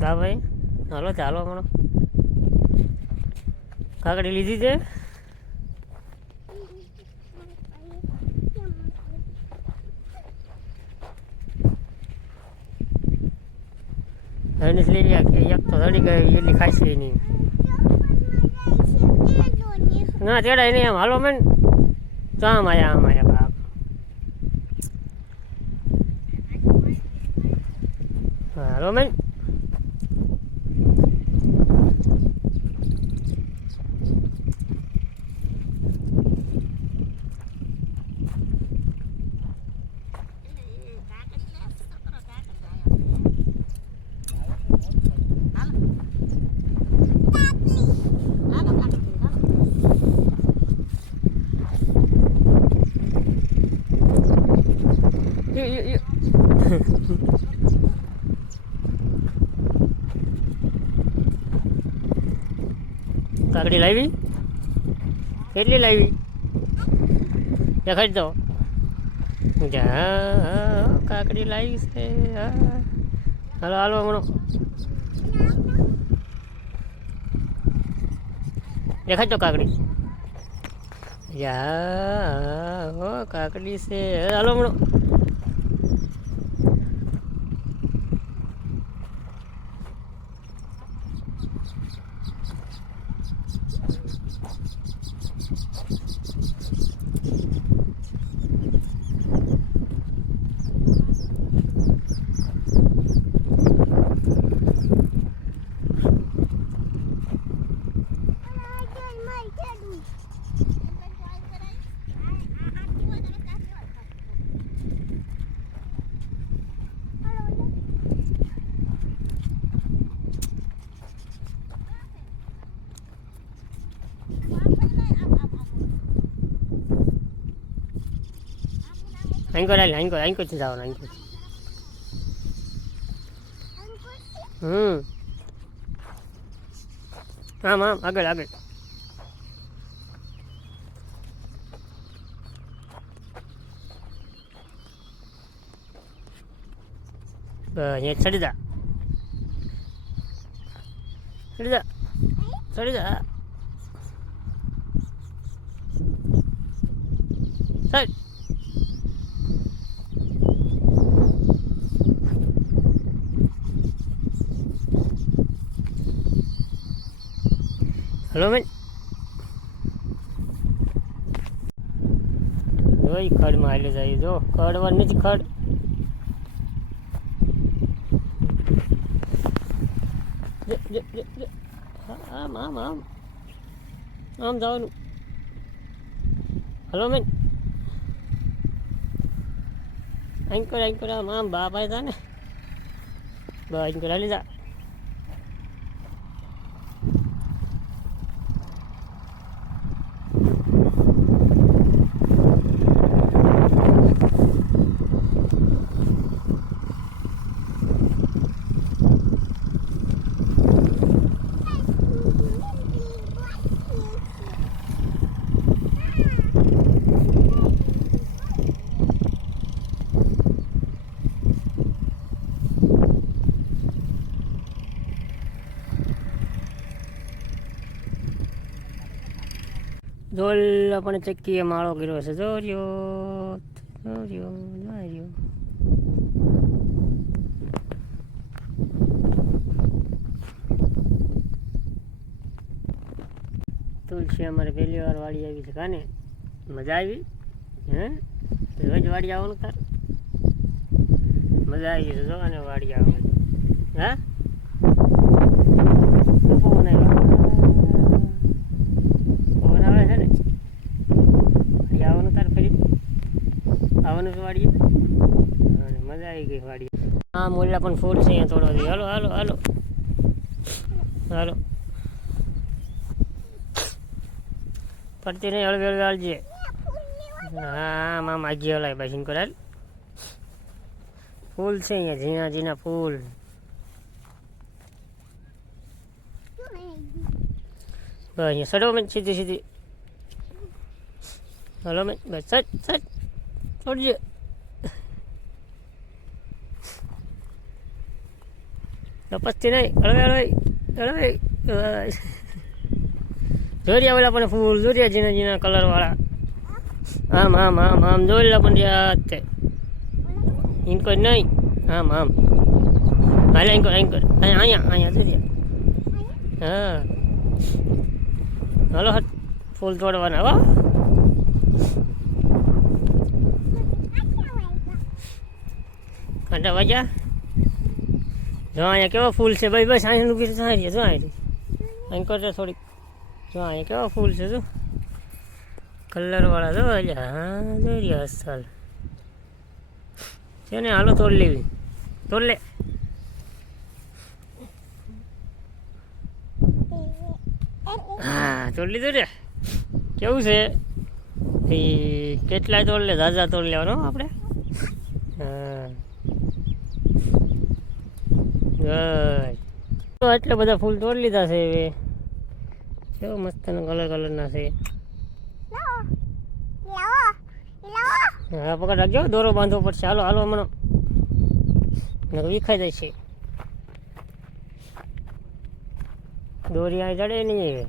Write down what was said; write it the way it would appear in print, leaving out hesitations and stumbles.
તા ભાઈ હાલો ચાલો હમણાં કાકડી લીધી છે. એની લેવી એક તો ચડી ગઈ એટલી ખાઈ નહીં. ના તેડાય નહીં આમ હાલો મેન તો આમ આયા બાપ હાલો મેન કાકડી લાવી કેટલી લાવી દેખાડ દો જા કાકડી લાવી છે. હાલો હાલો હમણાં દેખાડ દો કાકડી યા કાકડી છે. હાલો હમણાં આંકો છે જવાનું આંકો. આમ આગળ અહીંયા ચડી જા સાઈડ. હલો મેં જોઈ ખડમાં હાલે જાય જો ખડવા નથી ખડ આમ જવાનું. હલો મેં આંકર આમ બાપા હતા ને આંકર હાલી જા. જોલ પણ ચક્કીએ માળો કર્યો છે. જોર્યો તુલસી અમારે પહેલી વાર વાડી આવી છે. કાને મજા આવી? હે રોજ વાડી આવવાનું તાર મજા આવી છે. જો અને વાડી આવવાનું હા આવવાનું છે વાડીએ. મજા આવી ગઈ વાડીએ. હા મુલ્લા પણ ફૂલ છે અહીંયા થોડો. હાલો હાલો હાલો હાલો પડતી નહીં હળવે હળવે હાલજે. હા મામ આગી હલાય બાસીને કરાલ ફૂલ છે અહીંયા ઝીણા ફૂલ. બસ અહીંયા સડો મેં સીધી હલો મેં બસ સટ છોડજે. લપસતી નહીં, હળવે હળવે હળવે. જોરિયા ઓલા પણ ફૂલ જોરિયા ઝીણા ઝીણા કલરવાળા. આમ આમ આમ આમ જોયેલા પણ યાદ છે ઇનકો નહીં. આમ આમ હાલે એન્કર એન્કર અહીંયા અહીંયા જોરિયા. હા હાલો હટ ફૂલ તોડવાના હો. કાંટા વાગ્યા. જો અહીંયા કેવા ફૂલ છે ભાઈ, બસ અહીંયા ઊભી જો અહીંયા જો અહીં કરતો થોડીક. જો અહીંયા કેવા ફૂલ છે જો કલરવાળા જો. હા જોઈ અસલ છે ને. હાલો તોડ લેવી, તોડ લે. હા તોડ લીધું રે. કેવું છે એ કેટલાય તોડ લે, ઝાઝા તોડ લેવાનો આપણે. હા એટલા બધા ફૂલ તોડી લીધા છે હવે. કેવો મસ્ત કલર કલરના છે. હા પકડ રાખજો, દોરો બાંધવો પડશે. હાલો હાલો મને વિખાઈ જાય છે. દોરી અહીં જડે નહીં.